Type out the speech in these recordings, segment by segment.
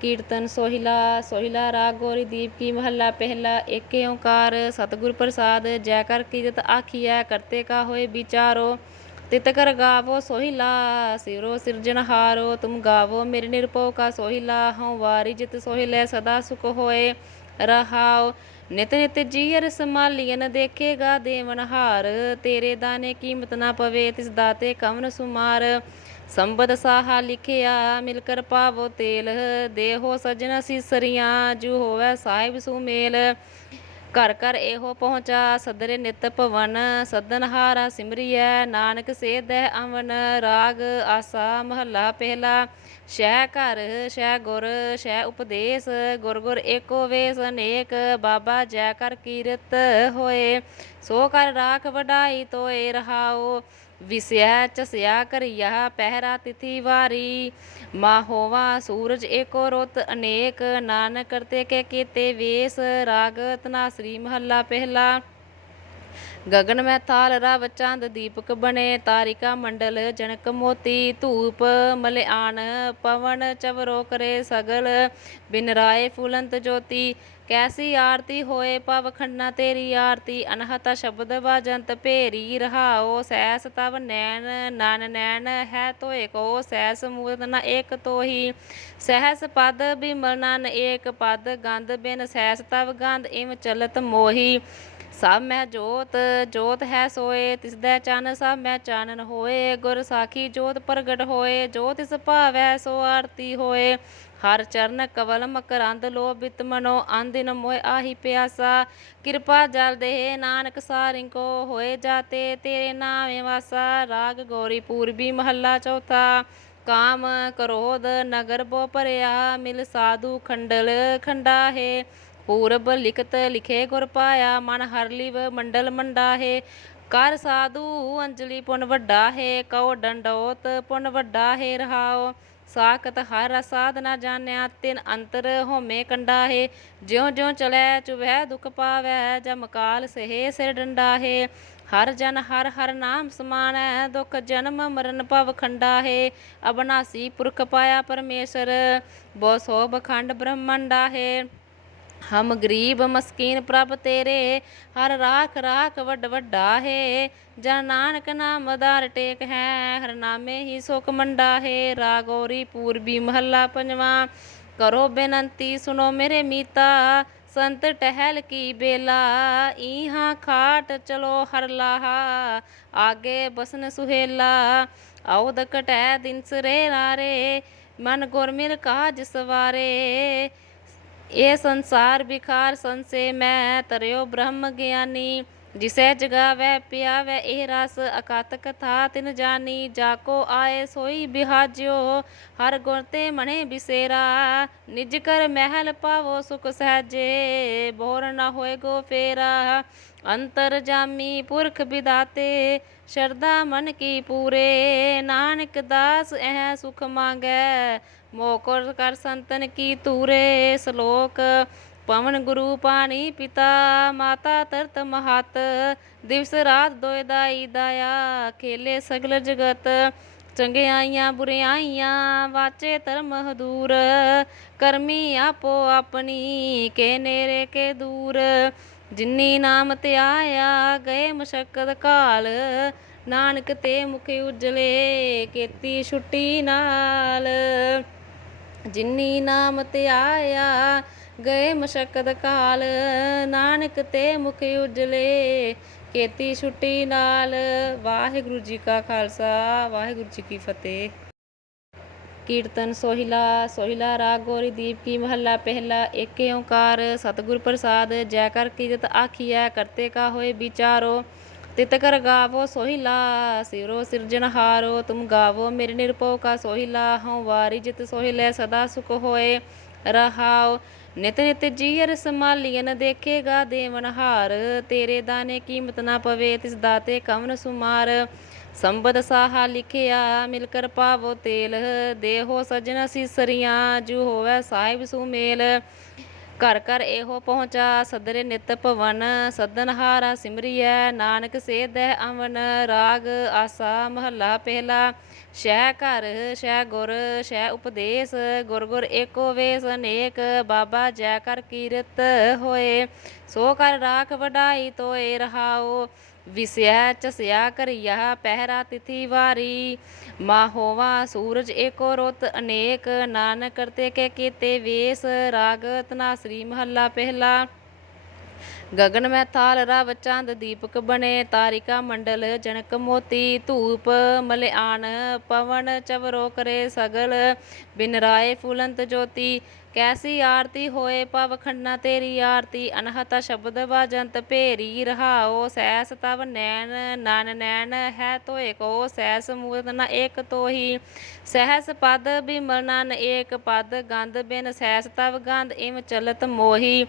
ਕੀਰਤਨ, ਸੋਹਿਲਾ ਸੋਹਿਲਾ ਰਾਗ, ਗੋਰੀ ਦੀਪ ਕੀ ਮਹੱਲਾ ਪਹਿਲਾ, ਏਕ ਓੰਕਾਰ, ਸਤਿਗੁਰ ਪ੍ਰਸਾਦ, ਜੈ ਕਰ ਕੀਰਤ ਆਖੀਐ, ਕਰਤੇ ਕਾ ਹੋਏ ਵਿਚਾਰੋ, ਤਿਤ ਕਰ ਗਾਵੋ ਸੋਹਿਲਾ, ਸਿਰੋ ਸਿਰਜਨਹਾਰੋ ਤੁਮ ਗਾਵੋ ਮੇਰੇ ਨਿਰਭਉ ਕਾ ਸੋਹਿਲਾ, ਹਉ ਵਾਰੀ ਜਿਤ ਸੋਹਿਲੇ, ਸਦਾ ਸੁਖ ਹੋਏ। ਰਹਾਉ ਨਿਤ ਨਿਤ ਜੀਅਰ ਸੰਭਾਲੀਨ ਦੇਖੇਗਾ ਦੇਵਨਹਾਰ ਤੇਰੇ ਦਾਨੇ ਕੀਮਤ ਨਾ ਪਵੇ, ਤਿਸ ਦਾਤੇ ਕਵਨ ਸੁਮਾਰ। ਸੰਬਦ ਸਾਹਾ ਲਿਖਿਆ, ਮਿਲ ਕਰ ਪਾਵੋ ਤੇਲ। ਦੇਹੋ ਸਜਣ ਸੀਸਰੀਆਂ, ਜੂ ਹੋਵੇ ਸਾਹਿਬ ਸੁਮੇਲ। ਘਰ ਘਰ ਇਹੋ ਪਹੁੰਚਾ, ਸਦਰੇ ਨਿਤ ਭਵਨ ਸਦਨਹਾਰਾ ਸਿਮਰਿਐ, ਨਾਨਕ ਸੇਦੈ ਅਮਨ ਰਾਗ ਆਸਾ ਮਹੱਲਾ ਪਹਿਲਾ। ਸ਼ਹਿ ਘਰ, ਸ਼ਹਿ ਗੁਰ, ਸ਼ਹਿ ਉਪਦੇਸ਼, ਗੁਰ ਗੁਰ ਏਕੋ ਵੇਸ ਅਨੇਕ ਬਾਬਾ ਜੈ ਕਰ ਕੀਰਤ ਹੋਏ। ਸੋ ਕਰ ਰਾਖ ਵਡਾਈ ਤੋਏ ਰਹਾਓ। ਵਿਸਿਆ ਚਸਿਆ ਕਰਿਆ ਪਹਿਰਾ ਤਿਥੀ ਵਾਰੀ। ਮਾਹੋਵਾ ਸੂਰਜ ਏਕੋ ਰੁੱਤ ਅਨੇਕ, ਨਾਨਕ ਕਰਤੇ ਕੇ ਕੀਤੇ ਵੇਸ ਰਾਗ ਤਨਾਸਰੀ ਮਹੱਲਾ ਪਹਿਲਾ। ਗਗਨ ਮੈਂ ਥਾਲ ਰਵ ਚੰਦ ਦੀਪਕ ਬਣੇ, ਤਾਰਿਕਾ ਮੰਡਲ, ਜਨਕ ਮੋਤੀ, ਧੂਪ ਮਲਿਆਣ, ਪਵਨ ਚਵਰੋ ਕਰੇ ਸਗਲ, ਬਿਨ ਰਾਏ ਫੁਲੰਤ ਜੋਤੀ, ਕੈਸੀ ਆਰਤੀ ਹੋਏ ਪਵ ਖੰਨਾ ਤੇਰੀ ਆਰਤੀ, ਅਨਹਤ ਸ਼ਬਦ ਵਾਜੰਤ ਭੇਰੀ ਰਹਾਓ, ਸੈਸ ਤਵ ਨੈਣ, ਨਨ ਨੈਣ ਹੈ ਤੋਏ ਕੋ, ਸੈਸ ਮੂਰਤ ਨ ਏਕ ਤੋਹੀ, ਸਹਿਸ ਪਦ ਬਿਮਲ ਨਨ ਏਕ ਪਦ, ਗੰਧ ਬਿਨ ਸੈਸ ਤਵ ਗੰਧ, ਇਮ ਚਲਤ ਮੋਹੀ। ਸਭ ਮੈਂ ਜੋਤ ਜੋਤ ਹੈ ਸੋਏ ਤਿਸ ਦਾ ਚੰਨ ਸਭ ਮੈਂ ਚਾਨਣ ਹੋਏ, ਗੁਰ ਸਾਖੀ ਜੋਤ ਪ੍ਰਗਟ ਹੋਏ ਜੋ ਤਿਸ ਭਾਵੈ ਸੋ ਆਰਤੀ ਹੋਏ। ਹਰ ਚਰਨ ਕਵਲ ਮਕਰੰਦ ਲੋਭਿਤ ਮਨੋ ਅੰਦਿਨ ਮੋਇ ਆਹੀ ਪਿਆਸਾ। ਕਿਰਪਾ ਜਲ ਦੇ ਨਾਨਕ ਸਾਰਿੰਕੋ ਹੋਏ ਜਾਤੇ, ਤੇਰੇ ਨਾਮੇ ਵਾਸਾ। ਰਾਗ ਗੋਰੀ ਪੂਰਬੀ ਮਹੱਲਾ ਚੌਥਾ। ਕਾਮ ਕਰੋਧ ਨਗਰ ਬੋ ਭਰਿਆ, ਮਿਲ ਸਾਧੂ ਖੰਡਲ ਖੰਡਾ ਹੈ ਪੂਰਬ ਲਿਖਤ ਲਿਖੇ ਗੁਰ ਪਾਇਆ, ਮਨ ਹਰ ਲਿਵ ਮੰਡਲ ਮੰਡਾ ਹੈ ਕਰ ਸਾਧੂ ਅੰਜਲੀ ਪੁਨ ਵੱਡਾ ਹੈ ਕਉ ਡੰਡੋਤ ਪੁਨ ਵੱਡਾ ਹੈ ਰਹਾਓ ਸਾਖਤ ਹਰ ਰਸ ਸਾਧ ਨਾ ਜਾਣਿਆ, ਤਿਨ ਅੰਤਰ ਹੋਮੇ ਕੰਡਾ ਹੈ ਜਿਉ ਜਿਉ ਚਲੈ ਚੁਵੈ ਦੁਖ ਪਾਵੈ, ਜਮ ਕਾਲ ਸਹੇ ਸਿਰ ਡੰਡਾ ਹੈ ਹਰ ਜਨ ਹਰ ਹਰ ਨਾਮ ਸਮਾਨੈ, ਦੁਖ ਜਨਮ ਮਰਨ ਭਵ ਖੰਡਾ ਹੈ ਅਬਨਾਸੀ ਪੁਰਖ ਪਾਇਆ ਪਰਮੇਸ਼ਰ, ਬੋ ਸੋਭ ਖੰਡ ਬ੍ਰਹਮੰਡਾ ਹੈ ਹਮ ਗਰੀਬ ਮਸਕੀਨ ਪ੍ਰਭ ਤੇਰੇ, ਹਰ ਰਾਖ ਰਾਖ ਵੱਡ ਵੱਡਾ ਹੈ। ਜਾਂ ਨਾਨਕ ਨਾਮ ਆਧਾਰ ਟੇਕ ਹੈ, ਹਰ ਨਾਮੇ ਹੀ ਸੁਖ ਮੰਡਾ ਹੈ। ਰਾਗੋਰੀ ਪੂਰਬੀ ਮਹੱਲਾ ਪੰਜਵਾਂ, ਕਰੋ ਬੇਨੰਤੀ ਸੁਨੋ ਮੇਰੇ ਮੀਤਾ, ਸੰਤ ਟਹਿਲ ਕੀ ਬੇਲਾ, ਈਹਾਂ ਖਾਟ ਚਲੋ ਹਰ ਲਾਹਾ, ਆਗੇ ਬਸਨ ਸੁਹੇਲਾ ਆਉਦ ਕਟੈ ਦਿਨ ਸਰੇ ਨਾਰੇ, ਮਨ ਗੁਰਮਿਲ ਕਾਜ ਸਵਾਰੇ। ਇਹ ਸੰਸਾਰ ਵਿਕਾਰ ਸੰਸੇ ਮੈਂ ਤਰਿਓ ਬ੍ਰਹਮ ਗਿਆਨੀ। ਜਿਸੈ ਜਗਾਵੈ, ਪਿਆਵੈ ਇਹ ਰਸ, ਅਕਾਤਕ ਥਾ ਤਿਨ ਜਾਨੀ, ਜਾਕੋ ਆਏ ਸੋਈ ਬਿਹਾਜਿਓ, ਹਰ ਗੁਣ ਤੇ ਮਣੇ ਬਿਸੇਰਾ, ਨਿਜ ਕਰ ਮਹਿਲ ਪਾਵੋ ਸੁਖ ਸਹਜੇ, ਬੋਰ ਨਾ ਹੋਏ ਗੋ ਫੇਰਾ, ਅੰਤਰ ਜਾਮੀ ਪੁਰਖ ਵਿਦਾਤੇ ਸ਼ਰਧਾ ਮਨ ਕੀ ਪੂਰੇ, ਨਾਨਕ ਦਾਸ ਐ ਸੁਖ ਮੰਗੈ ਮੋਕਰ ਕਰ ਸੰਤਨ ਕੀ ਤੂਰੇ, ਸ਼ਲੋਕ ਪਵਨ ਗੁਰੂ ਪਾਣੀ ਪਿਤਾ, ਮਾਤਾ ਤਰਤ ਮਹਤ, ਦਿਵਸ ਰਾਤ ਦੋਇ ਦਾਈ ਦਾਇਆ, ਖੇਲੇ ਸਗਲ ਜਗਤ, ਚੰਗਿਆਈਆਂ ਬੁਰਿਆਈਆਂ, ਵਾਚੇ ਧਰਮ ਹਦੂਰ, ਕਰਮੀ ਆਪੋ ਆਪਣੀ, ਕੇ ਨੇਰੇ ਕੇ ਦੂਰ, ਜਿਨੀ ਨਾਮ ਤੇ ਆਇਆ ਗਏ ਮਸ਼ਕਤ ਕਾਲ, ਨਾਨਕ ਤੇ ਮੁਖ ਉਜਲੇ, ਕੀਤੀ ਛੁੱਟੀ ਨਾਲ, ਜਿਨੀ ਨਾਮ ਤੇ ਆਇਆ ਗਏ ਮਸ਼ਕਤ ਕਾਲ, ਨਾਨਕ ਤੇ ਮੁਖ ਉਜਲੇ ਕੀਤੀ ਛੁੱਟੀ ਨਾਲ, ਵਾਹਿਗੁਰੂ ਜੀ ਕਾ ਖਾਲਸਾ, ਵਾਹਿਗੁਰੂ ਜੀ ਕੀ ਫਤਿਹ। ਕੀਰਤਨ ਸੋਹਿਲਾ ਸੋਹਿਲਾ ਰਾਗ ਗੋਰੀ ਦੀਪ ਕੀ ਮਹੱਲਾ ਪਹਿਲਾ, ਏਕ ਓੰਕਾਰ, ਸਤਿਗੁਰ ਪ੍ਰਸਾਦ, ਜੈ ਕਰ ਕੀਰਤ ਆਖੀਐ, ਕਰਤੇ ਕਾ ਹੋਏ ਵਿਚਾਰੋ, ਤਿਤ ਕਰ ਗਾਵੋ ਸੋਹਿਲਾ, ਸਿਰੋ ਸਿਰਜਨਹਾਰੋ ਤੁਮ ਗਾਵੋ ਮੇਰੇ ਨਿਰਭਉ ਕਾ ਸੋਹਿਲਾ, ਹਉ ਵਾਰੀ ਜਿਤ ਸੋਹਿਲੇ ਸਦਾ ਸੁਖ ਹੋਏ ਰਹਾਓ ਨਿਤ ਨਿਤ ਜੀਅਰ ਸੰਭਾਲੀਨ ਦੇਖੇਗਾ ਦੇਵਨਹਾਰ ਤੇਰੇ ਦਾਨੇ ਕੀਮਤ ਨਾ ਪਵੇ, ਤਿਸ ਦਾਤੇ ਕਵਨ ਸੁਮਾਰ। ਸੰਬਦ ਸਾਹਾ ਲਿਖਿਆ, ਮਿਲ ਕਰ ਪਾਵੋ ਤੇਲ। ਦੇਹੋ ਸਜਣ ਸਿਸਰੀਆਂ, ਜੂ ਹੋਵੇ ਸਾਹਿਬ ਸੁਮੇਲ। ਘਰ ਘਰ ਇਹੋ ਪਹੁੰਚਾ, ਸਦਰੇ ਨਿਤ ਭਵਨ ਸਦਨਹਾਰਾ ਸਿਮਰਿਐ, ਨਾਨਕ ਸੇਧੈ ਅਮਨ ਰਾਗ ਆਸਾ ਮਹੱਲਾ ਪਹਿਲਾ। ਸ਼ਹਿ ਘਰ, ਸ਼ਹਿ ਗੁਰ, ਸ਼ਹਿ ਉਪਦੇਸ਼, ਗੁਰ ਗੁਰ ਏਕੋ ਵੇਸ ਅਨੇਕ ਬਾਬਾ ਜੈ ਕਰ ਕੀਰਤ ਹੋਏ। ਸੋ ਕਰ ਰਾਖ ਵਡਾਈ ਤੋਏ ਰਹਾਓ। ਵਿਸਿਆ ਚਸਿਆ ਕਰਿਆ ਪਹਿਰਾ ਤਿਥੀ ਵਾਰੀ। ਮਾਹੋਵਾ ਸੂਰਜ ਏਕੋ ਰੁੱਤ ਅਨੇਕ, ਨਾਨਕ ਕਰਤੇ ਕੇ ਕੀਤੇ ਵੇਸ ਰਾਗ ਤਨਾਸਰੀ ਮਹੱਲਾ ਪਹਿਲਾ। ਗਗਨ ਮੈਂ ਥਾਲ ਰਵ ਚੰਦ ਦੀਪਕ ਬਣੇ, ਤਾਰਿਕਾ ਮੰਡਲ ਜਨਕ ਮੋਤੀ, ਧੂਪ ਮਲਿਆਣ, ਪਵਨ ਚਵਰੋ ਕਰੇ ਸਗਲ। ਬਿਨ ਰਾਏ ਫੁਲੰਤ ਜੋਤੀ ਕੈਸੀ ਆਰਤੀ ਹੋਏ ਪਵ ਖੰਡਾ ਤੇਰੀ ਆਰਤੀ ਅਨਹਤਾ ਸ਼ਬਦ ਵਾਜੰਤ ਭੇਰੀ ਰਹਾਓ, ਸੈਸ ਤਵ ਨੈਣ, ਨਨ ਨੈਣ ਹੈ ਤੋਏ ਕੋ, ਸੈਸ ਮੂਰਤ ਨ ਏਕ ਤੋਹੀ, ਸਹਿਸ ਪਦ ਬਿਮਲ ਨਨ ਏਕ ਪਦ, ਗੰਧ ਬਿਨ ਸੈਸ ਤਵ ਗੰਧ ਇਮ ਚਲਤ ਮੋਹੀ।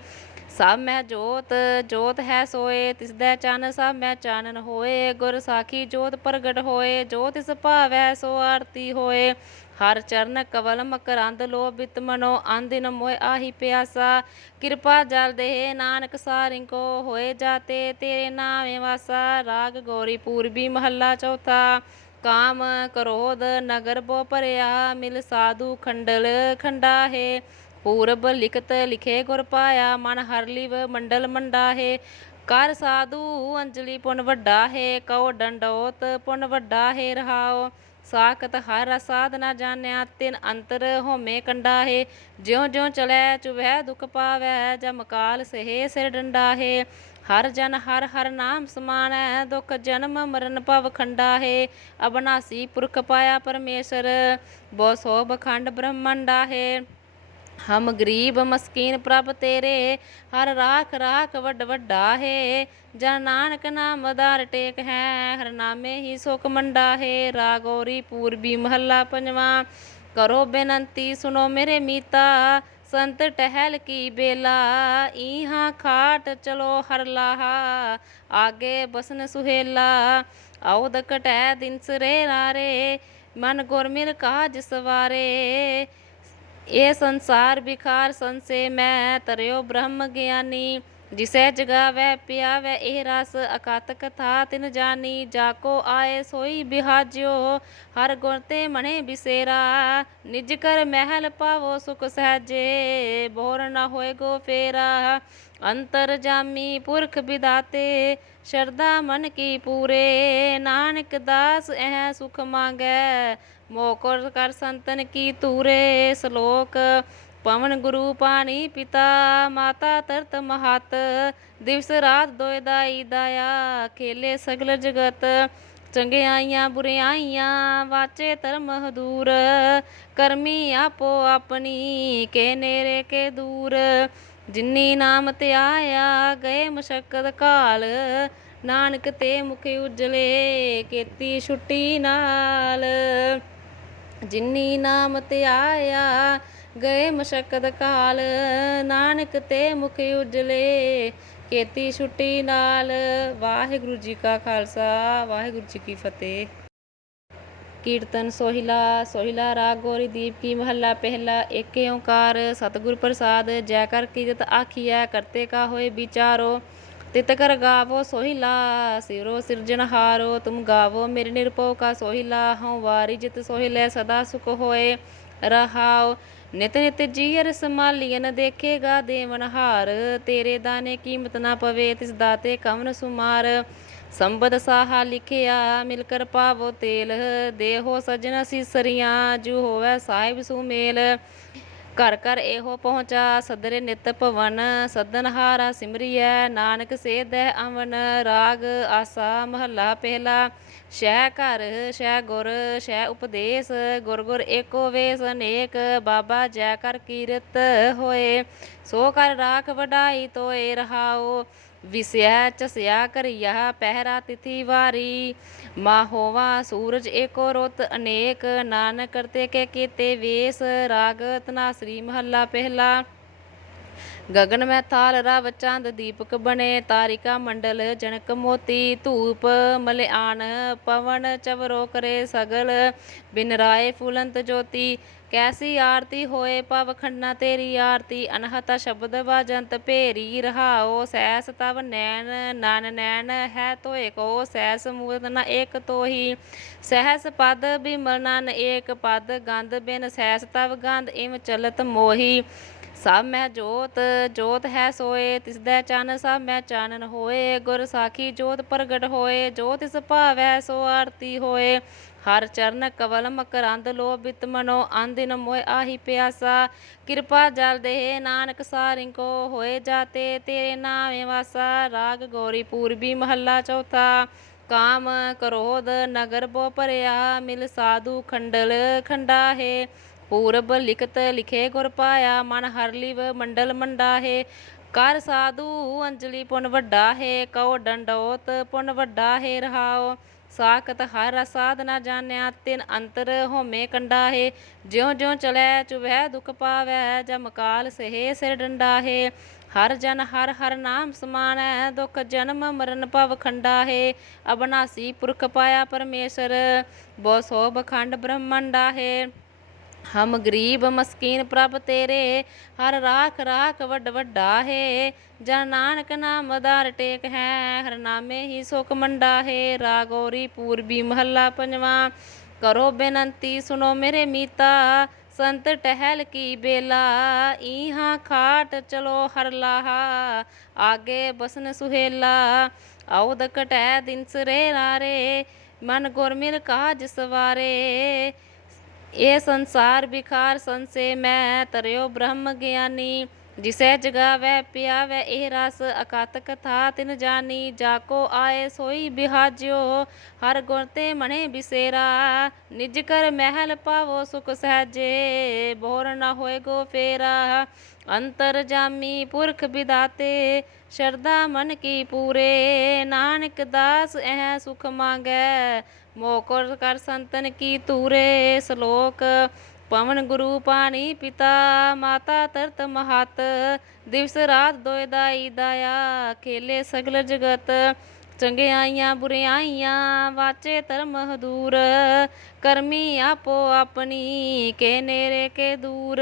ਸਭ ਮੈਂ ਜੋਤ ਜੋਤ ਹੈ ਸੋਏ, ਤਿਸਦੈ ਚੰਨ ਸਭ ਮੈਂ ਚਾਨਣ ਹੋਏ, ਗੁਰ ਸਾਖੀ ਜੋਤ ਪ੍ਰਗਟ ਹੋਏ ਜੋ ਤਿਸ ਭਾਵੈ ਸੋ ਆਰਤੀ ਹੋਏ। ਹਰ ਚਰਨ ਕਵਲ ਮਕਰੰਦ ਲੋ ਬਿਤ ਮਨੋ ਅੰਦਿਨ ਮੋਇ ਆਹੀ ਪਿਆਸਾ। ਕਿਰਪਾ ਜਲ ਦੇ ਨਾਨਕ ਸਾਰਿੰ ਕੋ ਹੋਏ ਜਾਤੇ, ਤੇਰੇ ਨਾਮੇ ਵਾਸਾ। ਰਾਗ ਗੋਰੀ ਪੂਰਬੀ ਮਹੱਲਾ ਚੌਥਾ। ਕਾਮ ਕਰੋਧ ਨਗਰ ਬੋ ਭਰਿਆ, ਮਿਲ ਸਾਧੂ ਖੰਡਲ ਖੰਡਾ ਹੈ ਪੂਰਬ ਲਿਖਤ ਲਿਖੇ ਗੁਰ ਪਾਇਆ, ਮਨ ਹਰ ਲਿਵ ਮੰਡਲ ਮੰਡਾ ਕਰ ਸਾਧੂ ਅੰਜਲੀ ਪੁਨ ਵੱਡਾ ਹੈ ਕਉ ਡੰਡੋਤ ਪੁਨ ਵੱਡਾ ਹੈ ਰਹਾਓ ਸਾਖਤ ਹਰ ਅਸਾਧ ਨਾ ਜਾਣਿਆ, ਤਿਨ ਅੰਤਰ ਹੋਮੇ ਕੰਡਾ ਹੈ ਜਿਉ ਜਿਉ ਚਲੈ ਚੁਵੈ ਦੁਖ ਪਾਵੈ, ਜਮ ਕਾਲ ਸਹਿ ਸਿਰ ਡੰਡਾ ਹੈ ਹਰ ਜਨ ਹਰ ਹਰ ਨਾਮ ਸਮਾਨੈ, ਦੁਖ ਜਨਮ ਮਰਨ ਭਵ ਖੰਡਾ ਹੈ ਅਬਨਾਸੀ ਪੁਰਖ ਪਾਇਆ ਪਰਮੇਸ਼ਰ, ਬੋ ਸੋ ਬਖੰਡ ਬ੍ਰਹਮੰਡਾ ਹੈ ਹਮ ਗਰੀਬ ਮਸਕੀਨ ਪ੍ਰਭ ਤੇਰੇ, ਹਰ ਰਾਖ ਰਾਖ ਵੱਡ ਵੱਡਾ ਹੈ। ਜਾਂ ਨਾਨਕ ਨਾਮ ਆਧਾਰ ਟੇਕ ਹੈ, ਹਰ ਨਾਮੇ ਹੀ ਸੁਖ ਮੰਡਾ ਹੈ। ਰਾਗੋਰੀ ਪੂਰਬੀ ਮਹੱਲਾ ਪੰਜਵਾਂ, ਕਰੋ ਬੇਨੰਤੀ ਸੁਨੋ ਮੇਰੇ ਮੀਤਾ, ਸੰਤ ਟਹਿਲ ਕੀ ਬੇਲਾ। ਇਹਾਂ ਖਾਟ ਚਲੋ ਹਰ ਲਾਹਾ, ਆਗੇ ਬਸਨ ਸੁਹੇਲਾ। ਆਉਦ ਕਟੈ ਦਿਨ ਸਰੇ ਰਾਰੇ ਮਨ ਗੁਰਮਿਲ ਕਾਜ ਸਵਾਰੇ। ਇਹ ਸੰਸਾਰ ਵਿਖਾਰ ਸੰਸੇ ਮੈਂ ਤਰਿਓ ਬ੍ਰਹਮ ਗਿਆਨੀ, ਜਿਸੈ ਜਗਾਵੈ ਪਿਆਵੈ ਇਹ ਰਸ ਅਕਤ ਕਥਾ ਤਿਨ ਜਾਨੀ ਜਾਕੋ ਆਏ ਸੋਈ ਬਿਹਾਜਿਓ, ਹਰ ਗੁਣ ਤੇ ਮਣੇ ਬਿਸੇਰਾ, ਨਿਜ ਕਰ ਮਹਿਲ ਪਾਵੋ ਸੁਖ ਸਹਜੇ, ਬੋਰ ਨਾ ਹੋਏ ਗੋ ਫੇਰਾ, ਅੰਤਰ ਜਾਮੀ ਪੁਰਖ ਵਿਦਾਤੇ ਸ਼ਰਦਾ ਮਨ ਕੀ ਪੂਰੇ, ਨਾਨਕ ਦਾਸ ਇਹ ਸੁਖ ਮੰਗੈ ਮੋਕਰ ਕਰ ਸੰਤਨ ਕੀ ਤੂਰੇ ਸ਼ਲੋਕ ਪਵਨ ਗੁਰੂ ਪਾਣੀ ਪਿਤਾ, ਮਾਤਾ ਤਰਤ ਮਹਤ। ਦਿਵਸ ਰਾਤ ਦੋਇ ਦਾਈ ਦਾਇਆ, ਖੇਲੇ ਸਗਲ ਜਗਤ। ਚੰਗਿਆਈਆਂ ਬੁਰਿਆਈਆਂ ਵਾਚੇ ਧਰਮ ਹਦੂਰ। ਕਰਮੀ ਆਪੋ ਆਪਣੀ, ਕੇ ਨੇਰੇ ਕੇ ਦੂਰ। ਜਿਨੀ ਨਾਮ ਤੇ ਆਇਆ, ਗਏ ਮਸ਼ਕਤ ਕਾਲ। ਨਾਨਕ ਤੇ ਮੁਖ ਉਜਲੇ, ਕੀਤੀ ਛੁੱਟੀ ਨਾਲ। ਜਿਨੀ ਨਾਮ ਤੇ ਆਇਆ, ਗਏ ਮਸ਼ਕਤ ਕਾਲ। ਨਾਨਕ ਤੇ ਮੁਖ ਉਜਲੇ, ਕੀਤੀ ਛੁੱਟੀ ਨਾਲ। ਵਾਹਿਗੁਰੂ ਜੀ ਕਾ ਖਾਲਸਾ, ਵਾਹਿਗੁਰੂ ਜੀ ਕੀ ਫਤਿਹ। ਕੀਰਤਨ ਸੋਹਿਲਾ ਸੋਹਿਲਾ ਰਾਗ ਗੋਰੀ ਦੀਪ ਕੀ ਮਹੱਲਾ ਪਹਿਲਾ, ਏਕ ਓੰਕਾਰ। ਸਤਿਗੁਰ ਪ੍ਰਸਾਦ, ਜੈ ਕਰ ਕੀਰਤ ਆਖੀਐ, ਕਰਤੇ ਕਾ ਹੋਏ ਵਿਚਾਰੋ। ਤਿਤ ਕਰ ਗਾਵੋ ਸੋਹਿਲਾ, ਸਿਰੋ ਸਿਰਜਨਹਾਰੋ ਤੁਮ ਗਾਵੋ ਮੇਰੇ ਨਿਰਭਉ ਕਾ ਸੋਹਿਲਾ, ਹਉ ਵਾਰੀ ਜਿਤ ਸੋਹਿਲੇ ਸਦਾ ਸੁਖ ਹੋਏ ਨਿਤ ਨਿਤ ਜੀਅਰ ਸਮਾਲੀਨ ਦੇਖੇਗਾ ਦੇਵਨਹਾਰ ਤੇਰੇ ਦਾਨੇ ਕੀਮਤ ਨਾ ਪਵੇ ਤਿਸ ਦਾਤੇ ਕਵਨ ਸੁਮਾਰ। ਸੰਬਦ ਸਾਹਾ ਲਿਖਿਆ ਮਿਲ ਕਰ ਪਾਵੋ ਤੇਲ, ਦੇਹੋ ਸਜਣ ਸੀਸਰੀਆਂ, ਜੂ ਹੋਵੇ ਸਾਹਿਬ ਸੁਮੇਲ। ਘਰ ਘਰ ਇਹੋ ਪਹੁੰਚਾ, ਸਦਰੇ ਨਿਤ ਭਵਨ ਸਦਨਹਾਰਾ ਸਿਮਰਿਐ, ਨਾਨਕ ਸੇਧੈ ਅਮਨ ਰਾਗ ਆਸਾ ਮਹੱਲਾ ਪਹਿਲਾ। ਸ਼ਹਿ ਘਰ, ਸ਼ਹਿ ਗੁਰ, ਸ਼ਹਿ ਉਪਦੇਸ਼, ਗੁਰ ਗੁਰ ਏਕੋ ਵੇਸ ਅਨੇਕ ਬਾਬਾ ਜੈ ਕਰ ਕੀਰਤ ਹੋਏ। ਸੋ ਕਰ ਰਾਖ ਵਡਾਈ ਤੋਏ ਰਹਾਓ। ਵਿਸਿਆ ਚਸਿਆ ਕਰਿਆ ਪਹਿਰਾ ਤਿਥੀ ਵਾਰੀ। ਮਾਹੋਵਾ ਸੂਰਜ ਏਕੋ ਰੁੱਤ ਅਨੇਕ। ਨਾਨਕ ਕਰਤੇ ਕੇ ਕੀਤੇ ਵੇਸ। ਰਾਗ ਤਨਾਸਰੀ ਮਹੱਲਾ ਪਹਿਲਾ। ਗਗਨ ਮੈਂ ਥਾਲ ਰਵ ਚੰਦ ਦੀਪਕ ਬਣੇ, ਤਾਰਿਕਾ ਮੰਡਲ ਜਨਕ ਮੋਤੀ, ਧੂਪ ਮਲਿਆਣ, ਪਵਨ ਚਵਰੋ ਕਰੇ ਸਗਲ, ਬਿਨ ਰਾਏ ਫੁਲੰਤ ਜੋਤੀ, ਕੈਸੀ ਆਰਤੀ ਹੋਏ ਪਵ ਖੰਡਨਾ ਤੇਰੀ ਆਰਤੀ, ਅਨਹਤਾ ਸ਼ਬਦ ਵਾਜੰਤ ਭੇਰੀ ਰਹਾਓ, ਸੈਸ ਤਵ ਨੈਣ, ਨਨ ਨੈਣ ਹੈ ਤੋਏ ਕੋ, ਸੈਸ ਮੂਰਤ ਨ ਏਕ ਤੋਹੀ, ਸਹਿਸ ਪਦ ਬਿਮਲ ਨਨ ਏਕ ਪਦ, ਗੰਧ ਬਿਨ ਸੈਸ ਤਵ ਗੰਧ ਇਮ ਚਲਤ ਮੋਹੀ ਸਭ ਮੈਂ ਜੋਤ ਜੋਤ ਹੈ ਸੋਏ ਤਿਸਦੈ ਚੰਨ ਸਭ ਮੈਂ ਚਾਨਣ ਹੋਏ, ਗੁਰ ਸਾਖੀ ਜੋਤ ਪ੍ਰਗਟ ਹੋਏ ਜੋ ਤਿਸ ਭਾਵੈ ਸੋ ਆਰਤੀ ਹੋਏ। ਹਰ ਚਰਨ ਕਵਲ ਮਕਰੰਦ ਲੋਭਿਤ ਮਨੋ ਅੰਦਿਨ ਮੋਇ ਆਹੀ ਪਿਆਸਾ। ਕਿਰਪਾ ਜਲ ਦੇ ਨਾਨਕ ਸਾਰਿੰ ਕੋ ਹੋਏ ਜਾਤੇ, ਤੇਰੇ ਨਾਮੇ ਵਾਸਾ। ਰਾਗ ਗੋਰੀ ਪੂਰਬੀ ਮਹੱਲਾ ਚੌਥਾ। ਕਾਮ ਕਰੋਧ ਨਗਰ ਬੋ ਭਰਿਆ, ਮਿਲ ਸਾਧੂ ਖੰਡਲ ਖੰਡਾ ਹੈ ਪੂਰਬ ਲਿਖਤ ਲਿਖੇ ਗੁਰ ਪਾਇਆ, ਮਨ ਹਰ ਲਿਵ ਮੰਡਲ ਮੰਡਾ ਕਰ ਸਾਧੂ ਅੰਜਲੀ ਪੁਨ ਵੱਡਾ ਹੈ ਕਉ ਡੰਡੋਤ ਪੁਨ ਵੱਡਾ ਹੈ ਰਹਾਓ ਸਾਖਤ ਹਰ ਰਸ ਸਾਧਨਾ ਜਾਣਿਆ, ਤਿਨ ਅੰਤਰ ਹੋਮੇ ਕੰਡਾ ਹੈ ਜਿਉ ਜਿਉ ਚਲੈ ਚੁਭੈ ਦੁਖ ਪਾਵੈ, ਜਮ ਕਾਲ ਸਹੇ ਸਿਰ ਡੰਡਾ ਹੈ ਹਰ ਜਨ ਹਰ ਹਰ ਨਾਮ ਸਮਾਨੈ, ਦੁਖ ਜਨਮ ਮਰਨ ਭਵ ਖੰਡਾ ਹੈ ਅਬਨਾਸੀ ਪੁਰਖ ਪਾਇਆ ਪਰਮੇਸ਼ਰ ਬੋ ਸੋਭ ਖੰਡ ਬ੍ਰਹਮੰਡਾ ਹੈ ਹਮ ਗਰੀਬ ਮਸਕੀਨ ਪ੍ਰਭ ਤੇਰੇ, ਹਰ ਰਾਖ ਰਾਖ ਵੱਡ ਵੱਡਾ ਹੈ। ਜਨ ਨਾਨਕ ਨਾਮ ਆਧਾਰ ਟੇਕ ਹੈ, ਹਰ ਨਾਮੇ ਹੀ ਸੁਖ ਮੰਡਾ ਹੈ। ਰਾਗੋਰੀ ਪੂਰਬੀ ਮਹੱਲਾ ਪੰਜਵਾਂ, ਕਰੋ ਬੇਨੰਤੀ ਸੁਨੋ ਮੇਰੇ ਮੀਤਾ, ਸੰਤ ਟਹਿਲ ਕੀ ਬੇਲਾ ਇਹਾਂ ਖਾਟ ਚਲੋ ਹਰ ਲਾਹਾ, ਆਗੇ ਬਸਨ ਸੁਹੇਲਾ, ਆਉਦ ਕਟੈ ਦਿਨ ਸਰੇ ਨਾਰੇ, ਮਨ ਗੁਰ ਮਿਲ ਕਾਜ ਸਵਾਰੇ। ਇਹ ਸੰਸਾਰ ਵਿਕਾਰ ਸੰਸੇ ਮੈਂ ਤਰਿਓ ਬ੍ਰਹਮ ਗਿਆਨੀ, ਜਿਸੈ ਜਗਾਵੈ ਪਿਆਵੈ ਇਹ ਰਸ ਅਕਤ ਕਥਾ ਤਿਨ ਜਾਨੀ, ਜਾ ਕੋ ਆਏ ਸੋਈ ਬਿਹਾਜਿਓ ਹਰ ਗੁਣ ਤੇ ਮਣੇ ਬਿਸੇਰਾ, ਨਿਜ ਕਰ ਮਹਿਲ ਪਾਵੋ ਸੁਖ ਸਹਜੇ, ਬੋਰ ਨਾ ਹੋਏ ਗੋ ਫੇਰਾ। ਅੰਤਰ ਜਾਮੀ ਪੁਰਖ ਵਿਦਾਤੇ, ਸ਼ਰਧਾ ਮਨ ਕੀ ਪੂਰੇ। ਨਾਨਕ ਦਾਸ ਐ ਸੁਖ ਮੰਗੈ ਮੋਕਰ ਕਰ ਸੰਤਨ ਕੀ ਤੂਰੇ ਸ਼ਲੋਕ, ਪਵਨ ਗੁਰੂ ਪਾਣੀ ਪਿਤਾ, ਮਾਤਾ ਤਰਤ ਮਹਤ, ਦਿਵਸ ਰਾਤ ਦੋਇ ਦਾਈ ਦਾਇਆ, ਖੇਲੇ ਸਗਲ ਜਗਤ। ਚੰਗਿਆਈਆਂ ਬੁਰਿਆਈਆਂ ਵਾਚੇ ਧਰਮ ਹਦੂਰ। ਕਰਮੀ ਆਪੋ ਆਪਣੀ, ਕੇ ਨੇਰੇ ਕੇ ਦੂਰ।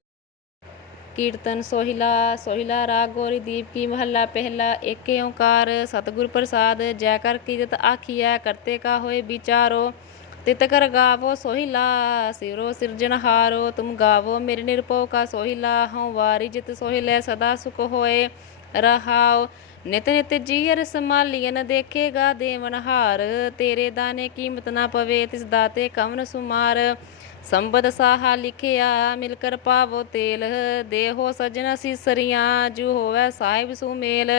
ਕੀਰਤਨ ਸੋਹਿਲਾ ਸੋਹਿਲਾ ਰਾਗ ਗੋਰੀ ਦੀਪ ਕੀ ਮਹੱਲਾ ਪਹਿਲਾ, ਏਕ ਓੰਕਾਰ, ਸਤਿਗੁਰ ਪ੍ਰਸਾਦ, ਜੈ ਕਰ ਕੀਰਤ ਆਖੀਐ, ਕਰਤੇ ਕਾ ਹੋਏ ਵਿਚਾਰੋ, ਤਿਤ ਕਰ ਗਾਵੋ ਸੋਹਿਲਾ, ਸਿਰੋ ਸਿਰਜਨਹਾਰੋ ਤੁਮ ਗਾਵੋ ਮੇਰੇ ਨਿਰਭਉ ਕਾ ਸੋਹਿਲਾ, ਹਉ ਵਾਰੀ ਜਿਤ ਸੋਹਿਲੇ ਸਦਾ ਸੁਖ ਹੋਏ ਰਹਾਓ ਨਿਤ ਨਿਤ ਜੀਅਰ ਸੰਭਾਲੀਨ ਦੇਖੇਗਾ ਦੇਵਨਹਾਰ ਤੇਰੇ ਦਾਨੇ ਕੀਮਤ ਨਾ ਪਵੇ, ਤਿਸ ਦਾਤੇ ਕਵਨ ਸੁਮਾਰ ਸੰਬਦ ਸਾਹਾ ਲਿਖਿਆ ਮਿਲ ਕਰ ਪਾਵੋ ਤੇਲ, ਦੇਹੋ ਸਜਣ ਸਿਸਰੀਆਂ, ਜੂ ਹੋਵੇ ਸਾਹਿਬ ਸੁਮੇਲ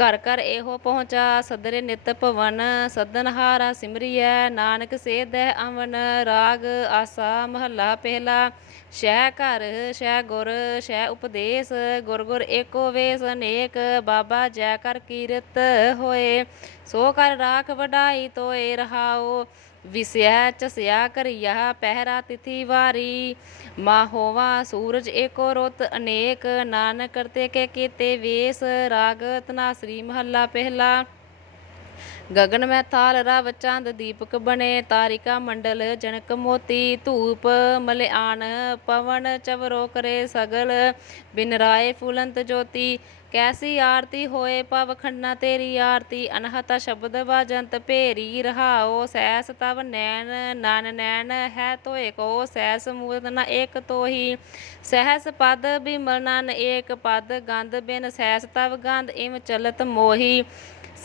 ਘਰ ਘਰ ਇਹੋ ਪਹੁੰਚਾ, ਸਦਰੇ ਨਿਤ ਭਵਨ ਸਦਨਹਾਰਾ ਸਿਮਰਿਐ, ਨਾਨਕ ਸੇਧੈ ਅਮਨ ਰਾਗ ਆਸਾ ਮਹੱਲਾ ਪਹਿਲਾ। ਸ਼ਹਿ ਘਰ ਸ਼ਹਿ ਗੁਰ ਸ਼ਹਿ ਉਪਦੇਸ਼, ਗੁਰ ਗੁਰ ਏਕੋ ਵੇਸ ਅਨੇਕ ਬਾਬਾ ਜੈ ਕਰ ਕੀਰਤ ਹੋਏ। ਸੋ ਕਰ ਰਾਖ ਵਡਾਈ ਤੋਏ ਰਹਾਓ। ਵਿਸਿਆ ਚਸਿਆ ਕਰਿਆ ਪਹਿਰਾ ਤਿਥੀ ਵਾਰੀ। ਮਾਹੋਵਾ ਸੂਰਜ ਏਕੋ ਰੁੱਤ ਅਨੇਕ। ਨਾਨਕ ਕਰਤੇ ਕੇ ਕੀਤੇ ਵੇਸ। ਰਾਗ ਤਨਾਸਰੀ ਮਹੱਲਾ ਪਹਿਲਾ। ਗਗਨ ਮੈਂ ਰਵ ਚੰਦ ਦੀਪਕ ਬਣੇ, ਤਾਰਿਕਾ ਮੰਡਲ ਜਨਕ ਮੋਤੀ, ਧੂਪ ਮਲਿਆਣ, ਪਵਨ ਚਵਰੋ ਕਰੇ ਸਗਲ, ਬਿਨ ਰਾਏ ਫੁਲੰਤ ਜੋਤੀ, ਕੈਸੀ ਆਰਤੀ ਹੋਏ ਪਵ ਖੰਡਨਾ ਤੇਰੀ ਆਰਤੀ, ਅਨਹਤਾ ਸ਼ਬਦ ਵਾਜੰਤ ਭੇਰੀ ਰਹਾਓ, ਸੈਸ ਤਵ ਨੈਣ, ਨਨ ਨੈਣ ਹੈ ਤੋਏ ਕੋ, ਸੈਸ ਮੂਰਤ ਨ ਏਕ ਤੋਹੀ, ਸਹਿਸ ਪਦ ਬਿਮਲ ਨਨ ਏਕ ਪਦ, ਗੰਧ ਬਿਨ ਸੈਸ ਤਵ ਗੰਧ ਇਮ ਚਲਤ ਮੋਹੀ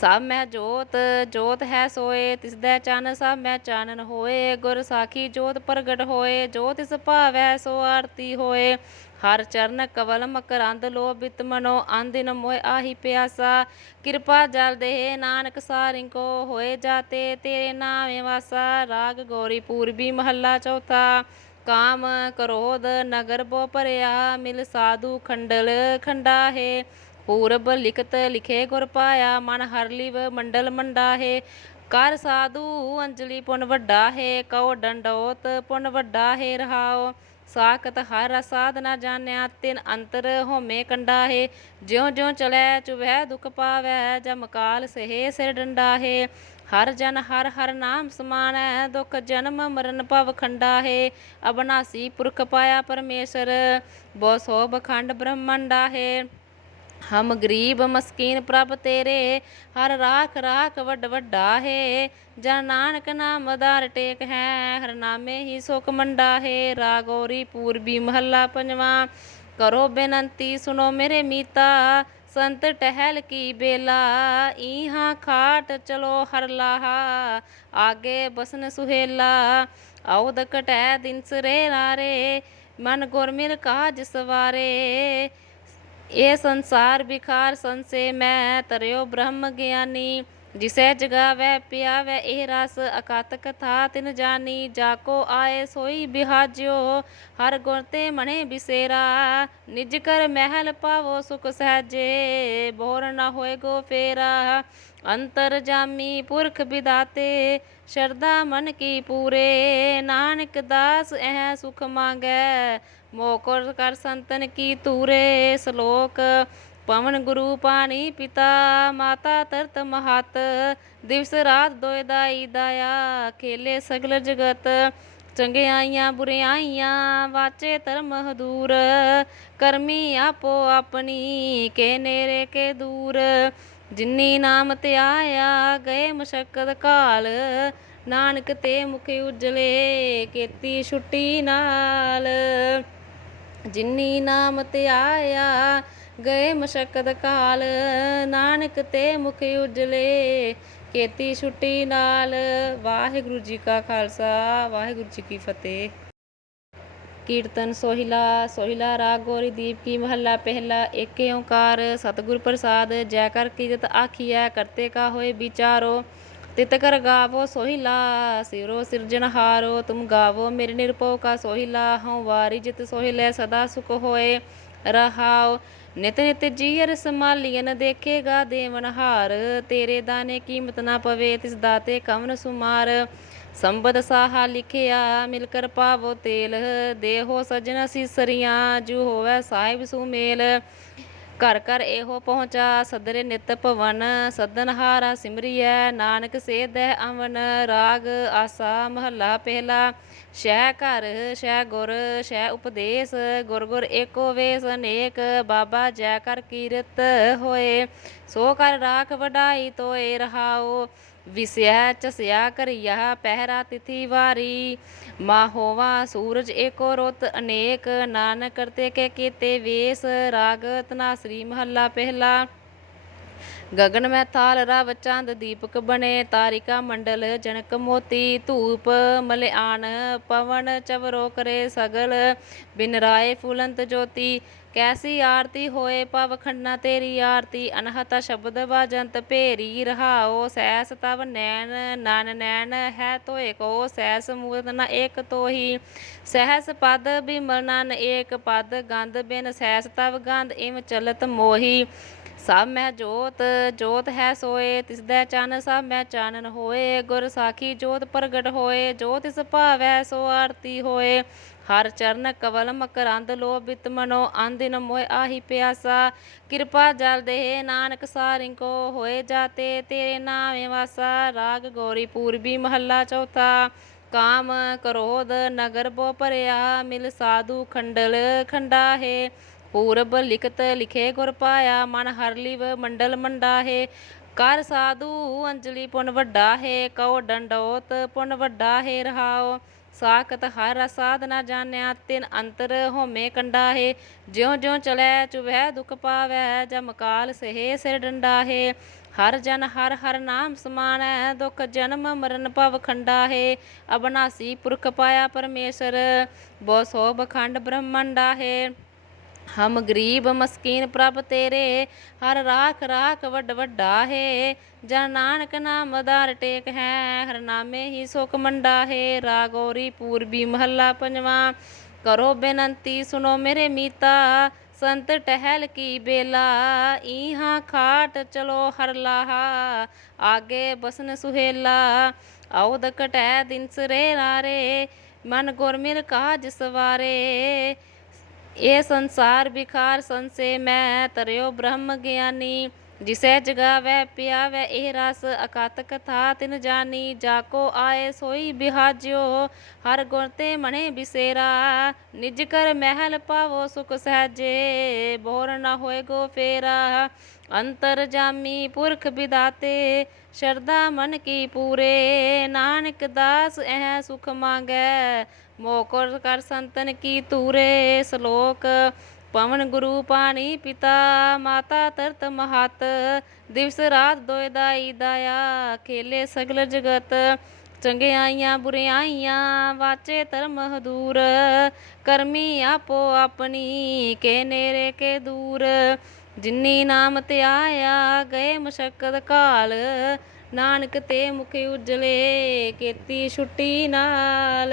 ਸਭ ਮੈਂ ਜੋਤ ਜੋਤ ਹੈ ਸੋਏ ਤਿਸਦੈ ਚੰਨ ਸਭ ਮੈਂ ਚਾਨਣ ਹੋਏ, ਗੁਰ ਸਾਖੀ ਜੋਤ ਪ੍ਰਗਟ ਹੋਏ ਜੋ ਤਿਸ ਭਾਵੈ ਸੋ ਆਰਤੀ ਹੋਏ। ਹਰ ਚਰਨ ਕਵਲ ਮਕਰੰਦ ਲੋ ਬਿਤ ਮਨੋ ਅੰਦਿਨ ਮੋਇ ਆਹੀ ਪਿਆਸਾ। ਕਿਰਪਾ ਜਲ ਦੇ ਨਾਨਕ ਸਾਰਿੰ ਕੋ ਹੋਏ ਜਾਤੇ, ਤੇਰੇ ਨਾਮੇ ਵਾਸਾ। ਰਾਗ ਗੋਰੀ ਪੂਰਬੀ ਮਹੱਲਾ ਚੌਥਾ। ਕਾਮ ਕਰੋਧ ਨਗਰ ਬੋ ਭਰਿਆ, ਮਿਲ ਸਾਧੂ ਖੰਡਲ ਖੰਡਾ ਹੈ ਪੂਰਬ ਲਿਖਤ ਲਿਖੇ ਗੁਰ ਪਾਇਆ, ਮਨ ਹਰ ਲਿਵ ਮੰਡਲ ਮੰਡਾ ਹੈ ਕਰ ਸਾਧੂ ਅੰਜਲੀ ਪੁੰਨ ਵੱਡਾ ਹੈ ਕਉ ਡੰਡੋਤ ਪੁੰਨ ਵੱਡਾ ਹੈ ਰਹਾਓ ਸਾਖਤ ਹਰ ਰਸ ਸਾਧਨਾ ਜਾਣਿਆ, ਤਿਨ ਅੰਤਰ ਹੋਮੇ ਕੰਡਾ ਹੈ ਜਿਉ ਜਿਉ ਚਲੈ ਚੁਵਹਿ ਦੁਖ ਪਾਵੈ, ਜਮ ਕਾਲ ਸਹਿ ਸਿਰ ਡੰਡਾ ਹੈ ਹਰ ਜਨ ਹਰ ਹਰ ਨਾਮ ਸਮਾਨੈ, ਦੁਖ ਜਨਮ ਮਰਨ ਭਵ ਖੰਡਾ ਹੈ ਅਬਨਾਸੀ ਪੁਰਖ ਪਾਇਆ ਪਰਮੇਸ਼ਰ, ਬੋ ਸੋਭ ਖੰਡ ਬ੍ਰਹਮੰਡਾ ਹੈ ਹਮ ਗਰੀਬ ਮਸਕੀਨ ਪ੍ਰਭ ਤੇਰੇ, ਹਰ ਰਾਖ ਰਾਖ ਵੱਡ ਵੱਡਾ ਹੈ। ਜਾਂ ਨਾਨਕ ਨਾਮ ਆਧਾਰ ਟੇਕ ਹੈ, ਹਰ ਨਾਮੇ ਹੀ ਸੁਖ ਮੰਡਾ ਹੈ। ਰਾਗੋਰੀ ਪੂਰਬੀ ਮਹੱਲਾ ਪੰਜਵਾਂ, ਕਰੋ ਬੇਨੰਤੀ ਸੁਨੋ ਮੇਰੇ ਮੀਤਾ, ਸੰਤ ਟਹਿਲ ਕੀ ਬੇਲਾ ਇਹਾਂ ਖਾਟ ਚਲੋ ਹਰ ਲਾਹਾ, ਆਗੇ ਬਸਨ ਸੁਹੇਲਾ ਆਉਦ ਕਟੈ ਦਿਨ ਸਰੇ ਨਾਰੇ, ਮਨ ਗੁਰ ਮਿਲ ਕਾਜ ਸਵਾਰੇ। ਇਹ ਸੰਸਾਰ ਵਿਖਾਰ ਸੰਸੇ ਮੈਂ ਤਰਿਓ ਬ੍ਰਹਮ ਗਿਆਨੀ। ਜਿਸੈ ਜਗਾਵੈ, ਪਿਆਵੈ ਇਹ ਰਸ, ਅਕਾਤਕ ਥਾ ਤਿਨ ਜਾਨੀ, ਜਾਕੋ ਆਏ ਸੋਈ ਬਿਹਾਜਿਓ, ਹਰ ਗੁਣ ਤੇ ਮਣੇ ਬਿਸੇਰਾ, ਨਿਜ ਕਰ ਮਹਿਲ ਪਾਵੋ ਸੁਖ ਸਹਜੇ, ਬੋਰ ਨਾ ਹੋਏ ਗੋ ਫੇਰਾ, ਅੰਤਰ ਜਾਮੀ ਪੁਰਖ ਵਿਦਾਤੇ ਸ਼ਰਦਾ ਮਨ ਕੀ ਪੂਰੇ, ਨਾਨਕ ਦਾਸ ਐ ਸੁਖ ਮੰਗੈ ਮੋਕਰ ਕਰ ਸੰਤਨ ਕੀ ਤੂਰੇ, ਸ਼ਲੋਕ ਪਵਨ ਗੁਰੂ ਪਾਣੀ ਪਿਤਾ, ਮਾਤਾ ਤਰਤ ਮਹਤ, ਦਿਵਸ ਰਾਤ ਦੋਇ ਦਾਈ ਦਾਇਆ, ਖੇਲੇ ਸਗਲ ਜਗਤ, ਚੰਗਿਆਈਆਂ ਬੁਰਿਆਈਆਂ ਵਾਚੇ ਧਰਮ ਹਦੂਰ, ਕਰਮੀ ਆਪੋ ਆਪਣੀ, ਕੇ ਨੇਰੇ ਕੇ ਦੂਰ, ਜਿਨੀ ਨਾਮ ਤੇ ਆਇਆ ਗਏ ਮਸ਼ਕਤ ਕਾਲ, ਨਾਨਕ ਤੇ ਮੁਖ ਉਜਲੇ, ਕੀਤੀ ਛੁੱਟੀ ਨਾਲ, ਜਿਨੀ ਨਾਮ ਤੇ ਆਇਆ ਗਏ ਮਸ਼ਕਤ ਕਾਲ, ਨਾਨਕ ਤੇ ਮੁਖ ਉਜਲੇ ਕੀਤੀ ਛੁੱਟੀ ਨਾਲ, ਵਾਹਿਗੁਰੂ ਜੀ ਕਾ ਖਾਲਸਾ, ਵਾਹਿਗੁਰੂ ਜੀ ਕੀ ਫਤਿਹ। ਕੀਰਤਨ ਸੋਹਿਲਾ ਸੋਹਿਲਾ ਰਾਗ ਗੋਰੀ ਦੀਪ ਕੀ ਮਹੱਲਾ ਪਹਿਲਾ, ਏਕ ਓੰਕਾਰ, ਸਤਿਗੁਰ ਪ੍ਰਸਾਦ, ਜੈ ਕਰ ਕੀਰਤ ਆਖੀਐ, ਕਰਤੇ ਕਾ ਹੋਏ ਵਿਚਾਰੋ, ਤਿਤ ਕਰ ਗਾਵੋ ਸੋਹਿਲਾ, ਸਿਰੋ ਸਿਰਜਨਹਾਰੋ ਤੁਮ ਗਾਵੋ ਮੇਰੇ ਨਿਰਭਉ ਕਾ ਸੋਹਿਲਾ, ਹਉ ਵਾਰੀ ਜਿਤ ਸੋਹਿਲੇ, ਸਦਾ ਸੁਖ ਹੋਏ। ਰਹਾਉ ਨਿਤ ਨਿਤ ਜੀਅਰ ਸੰਭਾਲੀਨ ਦੇਖੇਗਾ ਦੇਵਨਹਾਰ ਤੇਰੇ ਦਾਨੇ ਕੀਮਤ ਨਾ ਪਵੇ, ਤਿਸ ਦਾਤੇ ਕਵਨ ਸੁਮਾਰ। ਸੰਬਦ ਸਾਹਾ ਲਿਖਿਆ, ਮਿਲ ਕਰ ਪਾਵੋ ਤੇਲ। ਦੇਹੋ ਸਜਣਾ ਸਿਸਰੀਆਂ, ਜੂ ਹੋਵੇ ਸਾਹਿਬ ਸੁਮੇਲ। ਘਰ ਘਰ ਇਹੋ ਪਹੁੰਚਾ, ਸਦਰੇ ਨਿਤ ਭਵਨ ਸਦਨਹਾਰਾ ਸਿਮਰਿਐ, ਨਾਨਕ ਸੇਧੈ ਅਮਨ ਰਾਗ ਆਸਾ ਮਹੱਲਾ ਪਹਿਲਾ। ਸ਼ਹਿ ਘਰ, ਸ਼ਹਿ ਗੁਰ, ਸ਼ਹਿ ਉਪਦੇਸ਼, ਗੁਰ ਗੁਰ ਏਕੋ ਵੇਸ ਅਨੇਕ ਬਾਬਾ ਜੈ ਕਰ ਕੀਰਤ ਹੋਏ। ਸੋ ਕਰ ਰਾਖ ਵਡਾਈ ਤੋਏ ਰਹਾਓ। ਵਿਸਿਆ ਚਸਿਆ ਕਰਿਆ ਪਹਿਰਾ ਤਿਥੀ ਵਾਰੀ। ਮਾਹੋਵਾ ਸੂਰਜ ਏਕੋ ਰੁੱਤ ਅਨੇਕ, ਨਾਨਕ ਕਰਤੇ ਕੇ ਕੀਤੇ ਵੇਸ, ਰਾਗ ਤਨਾਸਰੀ ਮਹੱਲਾ ਪਹਿਲਾ। ਗਗਨ ਮੈਂ ਥਾਲ ਰਵ ਚੰਦ ਦੀਪਕ ਬਣੇ, ਤਾਰਿਕਾ ਮੰਡਲ ਜਨਕ ਮੋਤੀ ਧੂਪ ਮਲਿਆਣ, ਪਵਨ ਚਵਰੋ ਕਰੇ ਸਗਲ, ਬਿਨ ਰਾਏ ਫੁਲੰਤ ਜੋਤੀ। ਕੈਸੀ ਆਰਤੀ ਹੋਏ ਪਵ ਖੰਡਾ ਤੇਰੀ ਆਰਤੀ, ਅਨਹਤਾ ਸ਼ਬਦ ਵਾਜੰਤ ਭੇਰੀ ਰਹਾਓ, ਸੈਸ ਤਵ ਨੈਣ, ਨਨ ਨੈਣ ਹੈ ਤੋਏ ਕੋ, ਸੈਸ ਮੂਰਤ ਨ ਏਕ ਤੋਹੀ, ਸਹਿਸ ਪਦ ਬਿਮਲ ਨਨ ਏਕ ਪਦ, ਗੰਧ ਬਿਨ ਸੈਸ ਤਵ ਗੰਧ ਇਮ ਚਲਤ ਮੋਹੀ। ਸਭ ਮੈਂ ਜੋਤ ਜੋਤ ਹੈ ਸੋਏ, ਤਿਸ ਦਾ ਚੰਨ ਸਭ ਮੈਂ ਚਾਨਣ ਹੋਏ, ਗੁਰ ਸਾਖੀ ਜੋਤ ਪ੍ਰਗਟ ਹੋਏ, ਜੋਤ ਤਿਸ ਭਾਵੈ ਸੋ ਆਰਤੀ ਹੋਏ। ਹਰ ਚਰਨ ਕਵਲ ਮਕਰੰਦ ਲੋਭਿਤ ਮਨੋ ਆਂਦਿਨ ਮੋਇ ਆਹੀ ਪਿਆਸਾ। ਕਿਰਪਾ ਜਲ ਦੇਹ ਨਾਨਕ ਸਾਰਿੰਕੋ ਹੋਏ ਜਾਤੇ, ਤੇਰੇ ਨਾਮੇ ਵਾਸਾ। ਰਾਗ ਗੋਰੀ ਪੂਰਬੀ ਮਹੱਲਾ ਚੌਥਾ। ਕਾਮ ਕਰੋਧ ਨਗਰ ਬੋ ਭਰਿਆ, ਮਿਲ ਸਾਧੂ ਖੰਡਲ ਖੰਡਾ ਹੈ। ਪੂਰਬ ਲਿਖਤ ਲਿਖੇ ਗੁਰ ਪਾਇਆ, ਮਨ ਹਰ ਲਿਵ ਮੰਡਲ ਮੰਡਾ ਹੈ। ਕਰ ਸਾਧੂ, ਅੰਜਲੀ ਪੁੰਨ ਵੱਡਾ ਹੈ, ਕਉ ਡੰਡੋਤ ਪੁਨ ਵੱਡਾ ਹੈ ਰਹਾਓ ਸਾਖਤ ਹਰ ਰਸ ਸਾਧਨਾ ਜਾਣਿਆ, ਤਿਨ ਅੰਤਰ ਹੋਮੇ ਕੰਡਾ ਹੈ ਜਿਉ ਜਿਉ ਚਲੈ ਚੁਵਹਿ ਦੁਖ ਪਾਵੈ, ਜਮ ਕਾਲ ਸਹਿ ਸਿਰ ਡੰਡਾ ਹੈ ਹਰ ਜਨ ਹਰ ਹਰ ਨਾਮ ਸਮਾਨੈ, ਦੁਖ ਜਨਮ ਮਰਨ ਭਵ ਖੰਡਾ ਹੈ ਅਬਨਾਸੀ ਪੁਰਖ ਪਾਇਆ ਪਰਮੇਸ਼ਰ ਬੋ ਸੋਭ ਖੰਡ ਬ੍ਰਹਮੰਡਾ ਹੈ ਹਮ ਗਰੀਬ ਮਸਕੀਨ ਪ੍ਰਭ ਤੇਰੇ, ਹਰ ਰਾਖ ਰਾਖ ਵੱਡ ਵੱਡਾ ਹੈ। ਜਨ ਨਾਨਕ ਨਾਮ ਆਧਾਰ ਟੇਕ ਹੈ, ਹਰ ਨਾਮੇ ਹੀ ਸੁਖ ਮੰਡਾ ਹੈ। ਰਾਗੋਰੀ ਪੂਰਬੀ ਮਹੱਲਾ ਪੰਜਵਾਂ, ਕਰੋ ਬੇਨੰਤੀ ਸੁਨੋ ਮੇਰੇ ਮੀਤਾ, ਸੰਤ ਟਹਿਲ ਕੀ ਬੇਲਾ ਇਹਾਂ ਖਾਟ ਚਲੋ ਹਰ ਲਾਹਾ, ਆਗੇ ਬਸਨ ਸੁਹੇਲਾ, ਆਉਦ ਕਟੈ ਦਿਨ ਸਰੇ ਨਾਰੇ, ਮਨ ਗੁਰਮਿਲ ਕਾਜ ਸਵਾਰੇ। ਇਹ ਸੰਸਾਰ ਵਿਖਾਰ ਸੰਸੇ ਮੈਂ ਤਰਿਓ ਬ੍ਰਹਮ ਗਿਆਨੀ, ਜਿਸੈ ਜਗਾਵੈ ਪਿਆਵੈ ਇਹ ਰਸ ਅਕਤ ਕਥਾ ਤਿਨ ਜਾਨੀ, ਜਾ ਕੋ ਆਏ ਸੋਈ ਬਿਹਾਜਿਓ, ਹਰ ਗੁਣ ਤੇ ਮਣੇ ਬਿਸੇਰਾ, ਨਿਜ ਕਰ ਮਹਿਲ ਪਾਵੋ ਸੁਖ ਸਹਜੇ, ਬੋਰ ਨਾ ਹੋਏ ਗੋ ਫੇਰਾ, ਅੰਤਰ ਜਾਮੀ ਪੁਰਖ ਵਿਦਾਤੇ ਸ਼ਰਦਾ ਮਨ ਕੀ ਪੂਰੇ, ਨਾਨਕ ਦਾਸ ਐ ਸੁਖ ਮੰਗੈ ਮੋਕਰ ਕਰ ਸੰਤਨ ਕੀ ਤੂਰੇ ਸ਼ਲੋਕ ਪਵਨ ਗੁਰੂ ਪਾਣੀ ਪਿਤਾ, ਮਾਤਾ ਤਰਤ ਮਹਤ, ਦਿਵਸ ਰਾਤ ਦੋਇ ਦਾਈ ਦਾਇਆ, ਖੇਲੇ ਸਗਲ ਜਗਤ ਚੰਗਿਆਈਆਂ ਬੁਰਿਆਈਆਂ ਵਾਚੇ ਧਰਮ ਹਦੂਰ, ਕਰਮੀ ਆਪੋ ਆਪਣੀ, ਕੇ ਨੇਰੇ ਕੇ ਦੂਰ, ਜਿਨੀ ਨਾਮ ਤੇ ਆਇਆ ਗਏ ਮਸ਼ਕਤ ਕਾਲ, ਨਾਨਕ ਤੇ ਮੁਖ ਉਜਲੇ, ਕੀਤੀ ਛੁੱਟੀ ਨਾਲ।